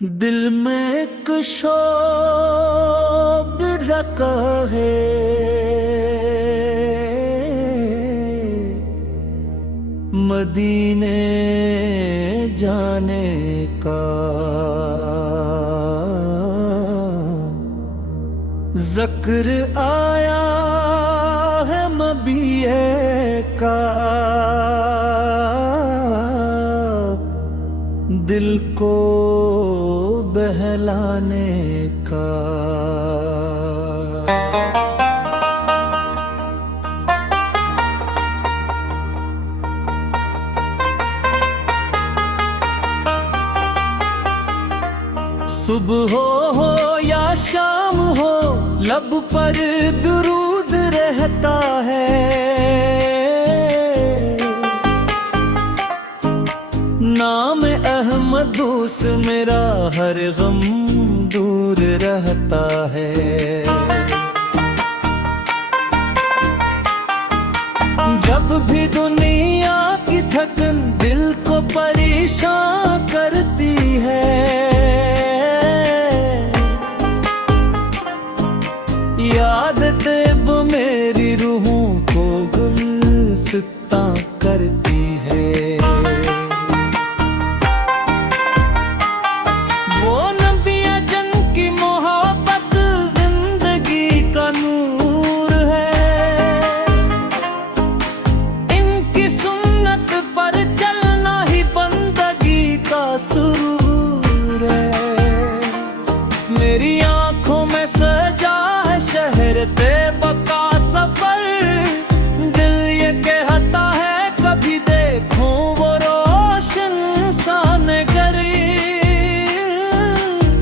दिल में एक शौक रखा है, मदीने जाने का। ज़िक्र आया है मबीए का, दिल को बहलाने का। सुबह हो या शाम हो, लब पर दुरूद रहता है। नाम अहमदोस मेरा हर गम दूर रहता है। जब भी दुनिया की थकन दिल को परेशान करती है, याद तेब मेरी रूहों को गुलसिता करती है। वो नबी जन की मोहब्बत जिंदगी का नूर है। इनकी सुन्नत पर चलना ही बंदगी का सुरूर है। मेरी आंखों में सजा शहर तैबा का सफर, दिल ये कहता है कभी देखूं वो रोशन सानगरी।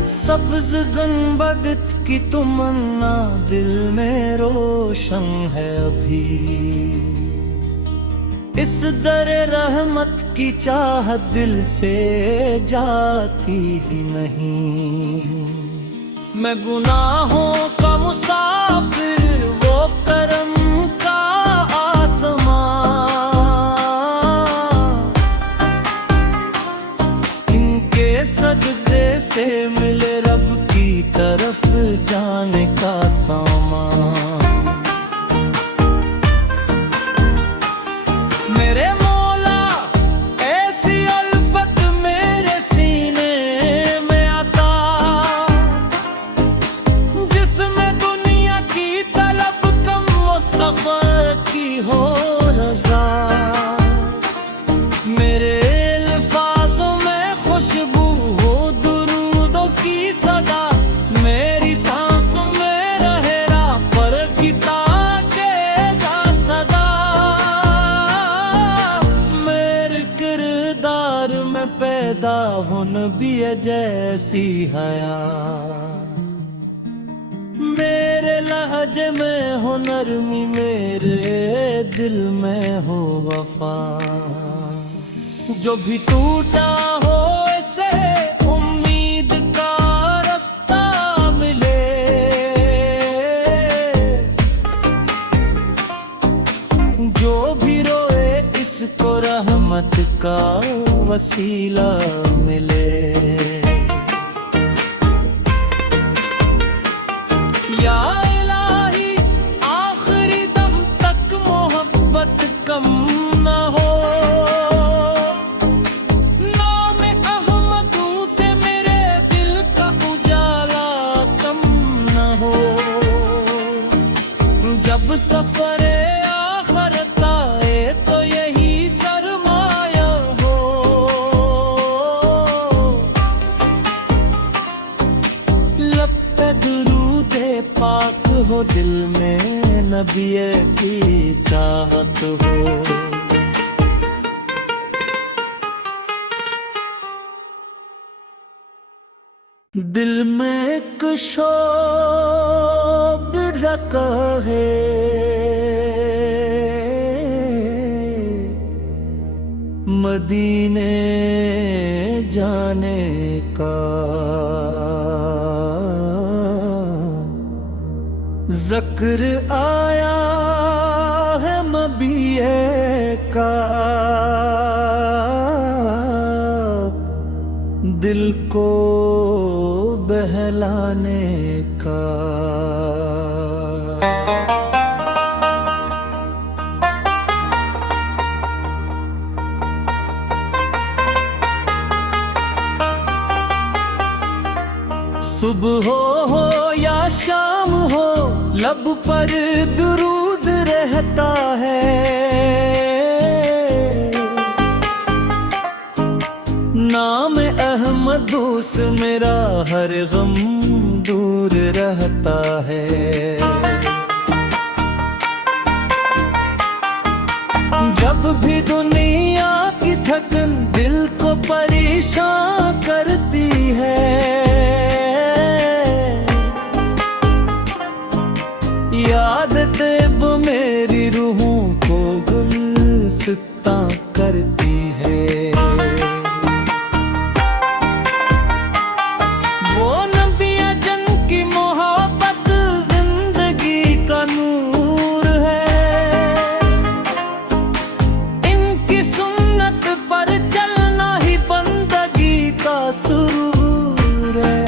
सब्ज गुंबद की तमन्ना दिल में रोशन है अभी। इस दर रहमत की चाहत दिल से जाती ही नहीं। मैं गुनाहों का मुसाफिर, वो करम का आसमां। इनके सजदे से मिले रब की तरफ जाने का सामान। मेरे मौला ऐसी अल्फत मेरे सीने में आता, जिसमें दुनिया की तलब कम मुस्तफर की हो रज़ा। मेरे अल्फाज़ों में खुशबू हो दुरूदों की सदा। मेरी सांसों में रहे पर किताब के सदा। मेरे किरदार में पैदा हो नबी जैसी हया। मेरे लहजे में हो नरमी, मेरे दिल में हो वफा। जो भी टूटा हो इसे उम्मीद का रास्ता मिले। जो भी रोए इसको रहमत का वसीला मिले। या इलाही आखिरी दम तक मोहब्बत कम न हो। नाम अहमदू से मेरे दिल का उजाला कम न हो। जब सफरे आखिरत आए तो यही सरमाया हो। लब पे दुरूदे पाक हो, दिल में नबी की चाहत हो। दिल में एक शौक रखा है, मदीने जाने का। ज़िक्र आया है मबीए का, दिल को बहलाने का। सुबह हो या शाम हो, लब पर दुरूद रहता है। नाम अहमदोस मेरा हर गम दूर रहता है। जब भी दुनिया की थकन दिल को परेशान करती है, याद तेब मेरी रूहों को गुलसिता करती है। वो नबी जन की मोहब्बत जिंदगी का नूर है। इनकी सुन्नत पर चलना ही बंदगी का सुरूर है।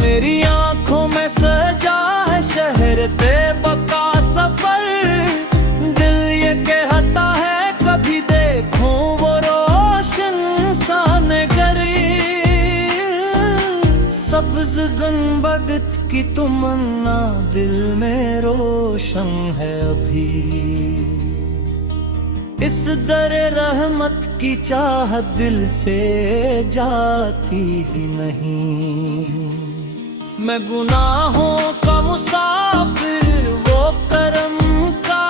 मेरी आंखों में सजा शहर तैबा का सफर, दिल ये कहता है कभी देखूं वो रोशन सान गरी। सब्ज गुंबद की तमन्ना दिल में रोशन है अभी। इस दर रहमत की चाहत दिल से जाती ही नहीं। मैं गुनाहों का मुसाफिर, वो करम का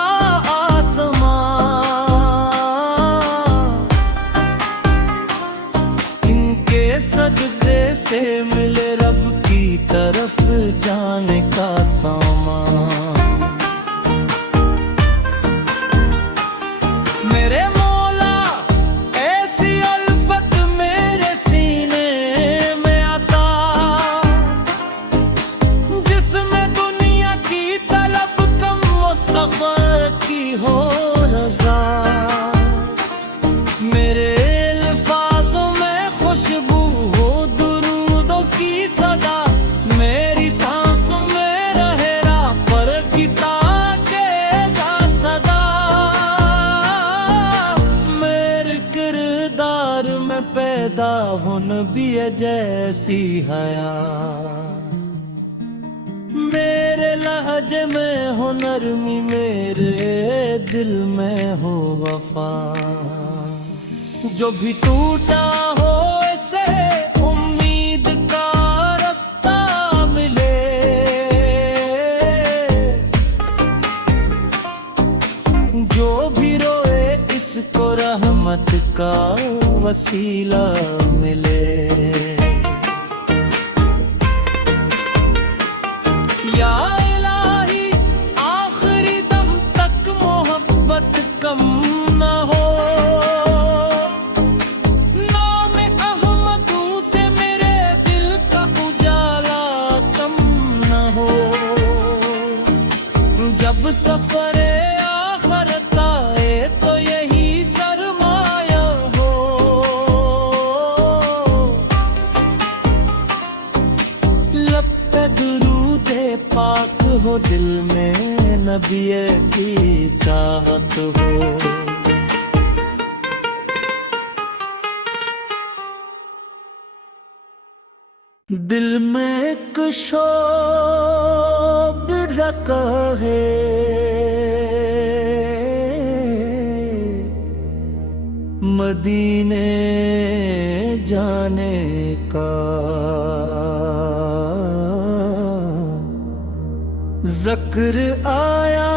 आसमां। इनके सजदे से मिले रब की तरफ जाने का सामान। मेरे मौला ऐसी अल्फत मेरे सीने में आता, जिसमें दुनिया की तलब कम मुस्तफर की हो रज़ा। मेरे अल्फाज़ों में खुशबू हो दुरूदों की सदा। मेरी सांसों में रहे पर किताब के सदा। मेरे किरदार में पैदा हो नबी जैसी हया। मेरे लहजे में हो नरमी, मेरे दिल में हो वफा। जो भी टूटा हो इसे उम्मीद का रास्ता मिले। जो भी रोए इसको रहमत का वसीला मिले। या इलाही आखिरी दम तक मोहब्बत कम न हो। नाम अहमदू से मेरे दिल का उजाला कम न हो। जब सफरे आखिरत आए तो यही सरमाया हो। लब पे दुरूदे पाक हो, दिल में नबी की चाहत हो। दिल में एक शौक रखा है, मदीने जाने का। ज़िक्र आया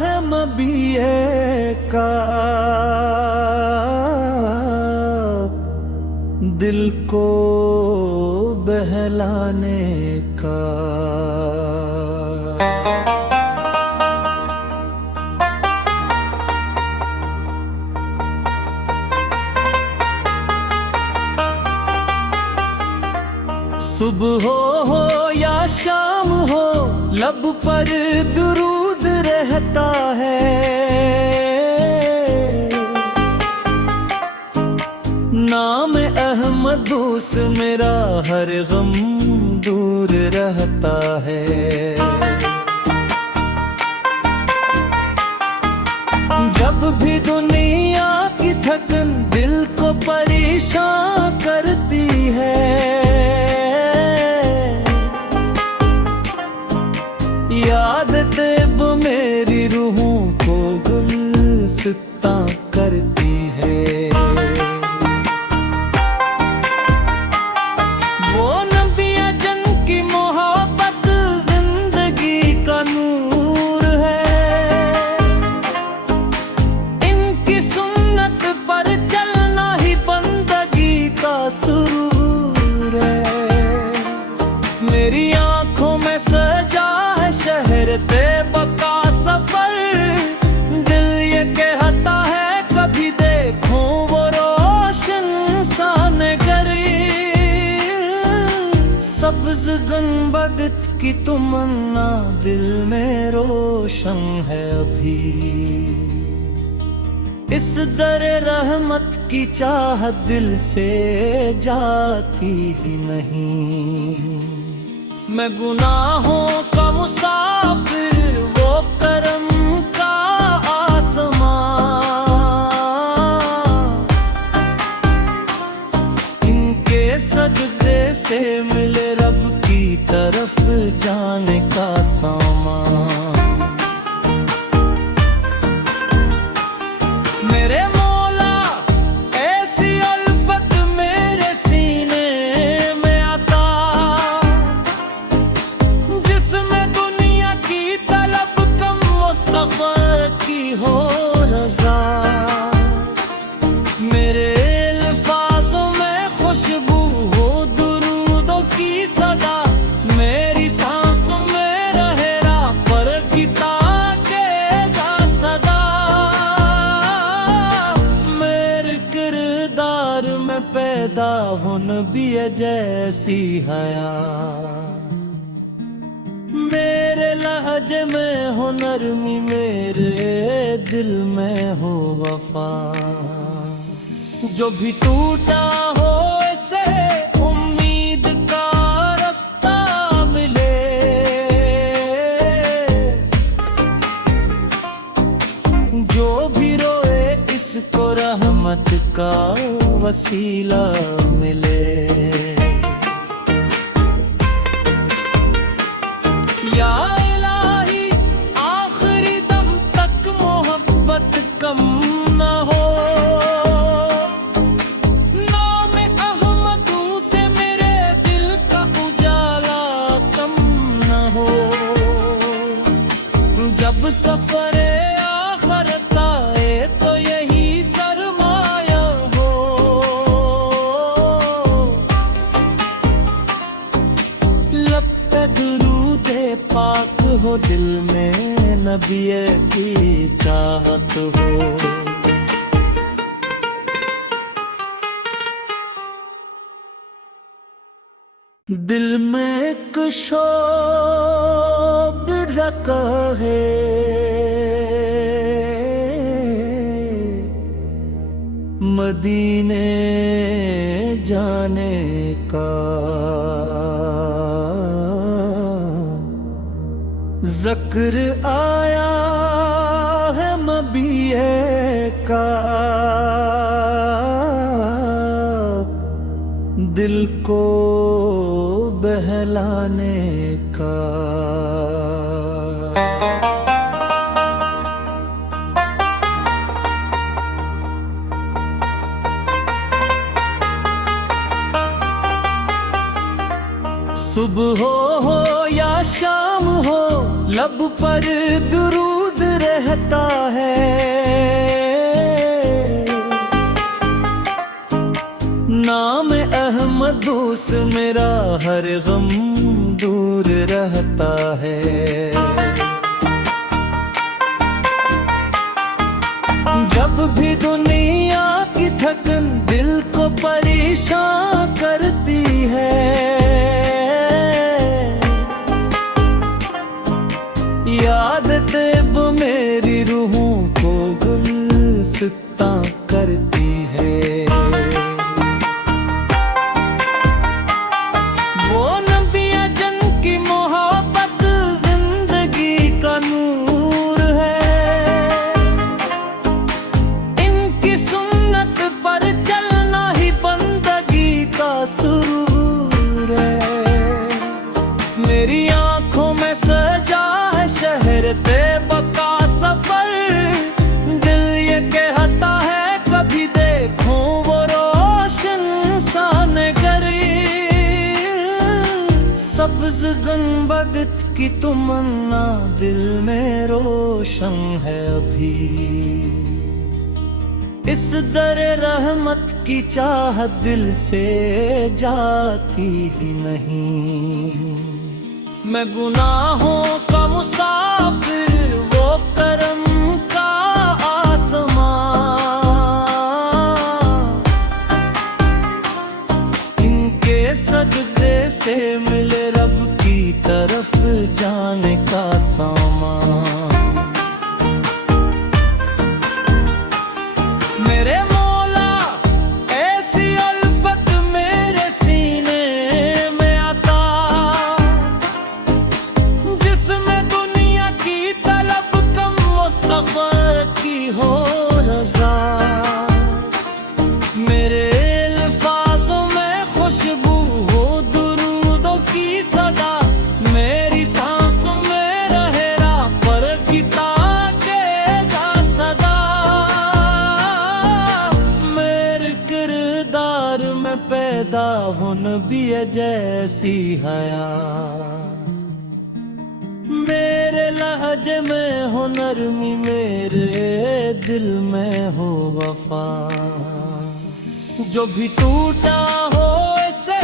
है मबीए का, दिल को बहलाने का। सुबह हो या शाम हो, लब पर दुरूद रहता है। नाम अहमद अहमदोस मेरा हर गम दूर रहता है। जब भी दुनिया की थकन दिल को परेशान करती है, याद तेब मेरी रूहों को गुलसिता करती है। वो नबियाँ जन की मोहब्बत जिंदगी का नूर है, इनकी सुन्नत पर चलना ही बंदगी का सुरूर है। मेरी आंखों में सजा शहर तैबा का सफर, दिल ये कहता है कभी देखूं वो रोशन साने गरी। सब्ज गंबद की तमन्ना दिल में रोशन है अभी, इस दर रहमत की चाहत दिल से जाती ही नहीं। मैं गुनाहों का मुसाफिर, वो करम का आसमां, इनके सजदे से मिले रब की तरफ जाने का सामान। मेरे मौला ऐसी अल्फत मेरे सीने में आता, जिसमें दुनिया की तलब कम मुस्तफा की हो रज़ा। मेरे अल्फाज़ों में खुशबू हो दुरूदों की सदा, मेरी सांसों में रहे पर किता के सदा। मेरे किरदार में पैदा हो नबी जैसी हया, मेरे लहजे में हो नरमी, मेरे दिल में हो वफा। जो भी टूटा हो इसे उम्मीद का रास्ता मिले, जो भी रोए इसको रहमत का वसीला मिले। या इलाही आखिरी दम तक मोहब्बत कम न हो, नाम अहमदू से मेरे दिल का उजाला कम न हो। जब सफरे आखिरत आए तो यही सरमाया हो, लब पे दुरूदे पाक हो, दिल में नबी की चाहत हो। दिल में एक शौक रखा है, मदीने जाने का। ज़िक्र आया है मबीए का, दिल को बहलाने का। सुबह हो या शाम हो, लब पर दुरूद रहता है। नाम अहमदोस मेरा हर गम दूर रहता है। जब भी दुनिया की थकन दिल को परेशान करती है, याद तेब मेरी रूहों को गुलसिता करती है। लफ्ज गनबदत की तमन्ना दिल में रोशन है अभी। इस दरे रहमत की चाहत दिल से जाती ही नहीं। मैं गुनाहों का मुसाफिर, वो करम का आसमां, इनके सजदे से मिले रब की तरफ जाने का सामान। मेरे मौला ऐसी अल्फत मेरे सीने में आता, जिसमें दुनिया की तलब कम मुस्तफा की हो रज़ा। मेरे अल्फाज़ों में खुशबू हो दुरूदों की सदा, मेरी सांसों में रहे पर किताब के सदा। मेरे किरदार में पैदा हो नबी जैसी हया, मेरे लहजे में हो नरमी, मेरे दिल में हो वफा। जो भी टूटा हो इसे